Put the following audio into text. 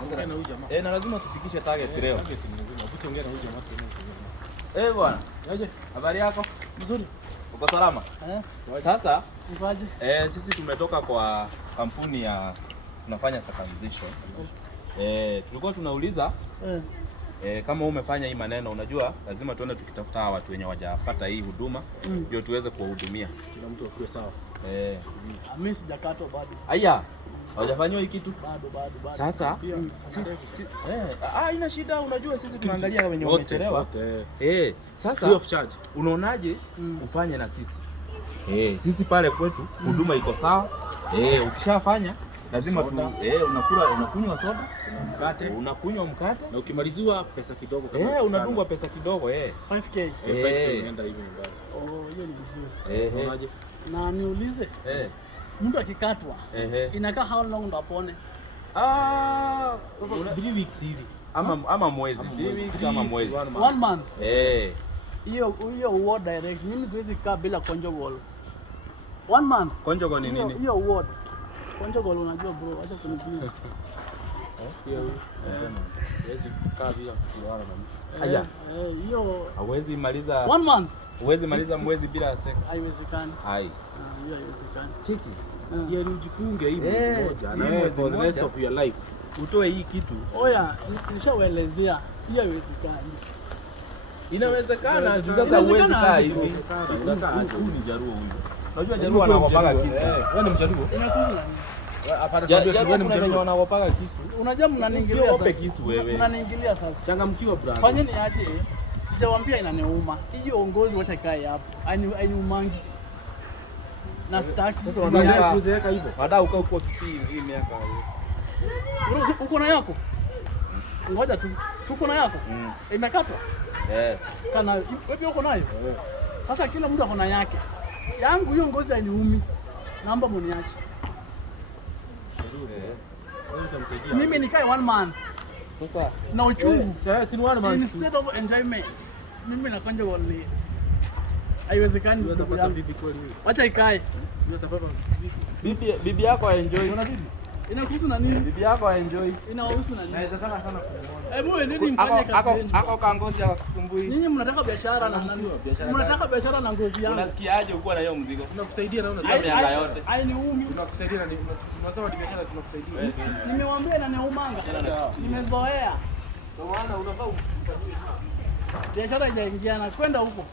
Sasa na huyu jamaa. Na lazima tufikishe target leo. Target ni lazima. Ukiongea na huyu jamaa Bwana. Aje. Habari yako? Mzuri. Uko salama? Sasa Ukaje? Sisi tumetoka kwa kampuni ya tunafanya circumcision. Tulikuwa tunauliza kama umefanya hii maneno, unajua lazima tuende tukitafuta watu wenye wajapata hii huduma ndio tuweze kuwahudumia. Kila mtu akiwe sawa. Mimi sijakatwa bado. Aya. Hawajafanywa hii kitu? Bado. Sasa haina shida, unajua sisi tunaangalia wenye wamechelewa. Sasa free of charge. Unaonaje ufanye na sisi? Sisi pale kwetu huduma iko sawa. Ukishafanya lazima unakunywa soda, unakunywa mkate na ukimaliziwa pesa kidogo unadungwa pesa kidogo 5k. 5k unaenda hivi nyumbani. Hiyo ni vizuri. Unaonaje? Na niulize. Mtu akikatwa inakaa how long ndo apone? 3 weeks hivi ama mwezi. 3 weeks ama mwezi. 1 month. Hiyo ward direct. Mimi siwezi kaa bila conjugal. 1 month. Conjugal ni nini? Hiyo ward. Conjugal unajua bro, acha kunipima. Sikia huyu. Siwezi kaa bila kulala na mtu. Haya. Hiyo hauwezi maliza 1 month. Huwezi maliza mwezi bila sex. Haiwezekani. Hiyo haiwezekani. Cheki. Si ujifunge hii mwezi moja na for the rest of your life. Utoe hii kitu. Oya, nishawaelezea. Hiyo haiwezekani. Inawezekana, sasa huwezi kaa hivi. Huyu ni Jaruo huyu. Unajua Jaruo anaopaga kisu. Wewe ni Mjaruo? Inakuhusu nini? Hapana, wewe ni Mjaruo anaopaga kisu. Unajua mnaniingilia sasa. Kisu wewe. Mnaniingilia sasa. Changamkiwa brother. Fanyeni aje? Sijawaambia inaniuma. Hiyo uongozi wacha kae hapo. Ainumangi. Na staki. Sasa wanaanza kuzeeka hivyo. Baada ukao kwa kipi hii miaka hiyo. Uko na yako? Ngoja tu. Si uko na yako? Imekatwa? Kana wewe uko nayo? Sasa kila mtu akona yake. Yangu hiyo ngozi hainiumi. Naomba mniache. Mimi nikae 1 month. Sasa na uchungu. Sasa si 1 month. Instead of enjoyment. Mimi nakonja wale. Haiwezekani utapata bibi kweli wewe. Acha ikae. Utapata bibi yako enjoy. Una bibi? Inakuhusu na nini? Bibi yako enjoy. Inahusu na nini? Naweza sana kumuona. Hebu nini mfanye kazi yenu? Ako kangozi hakusumbui. Nyinyi mnataka biashara na nani? Mnataka biashara na ngozi yangu. Unasikiaje ukiwa na hiyo mzigo? Tunakusaidia na unasema miaka yote. Hainiumi. Tunakusaidia na tunasema ni biashara tunakusaidia. Nimewaambia inaniumanga. Nimezoea. Kwa maana unafaa biashara haijaingiana kwenda huko.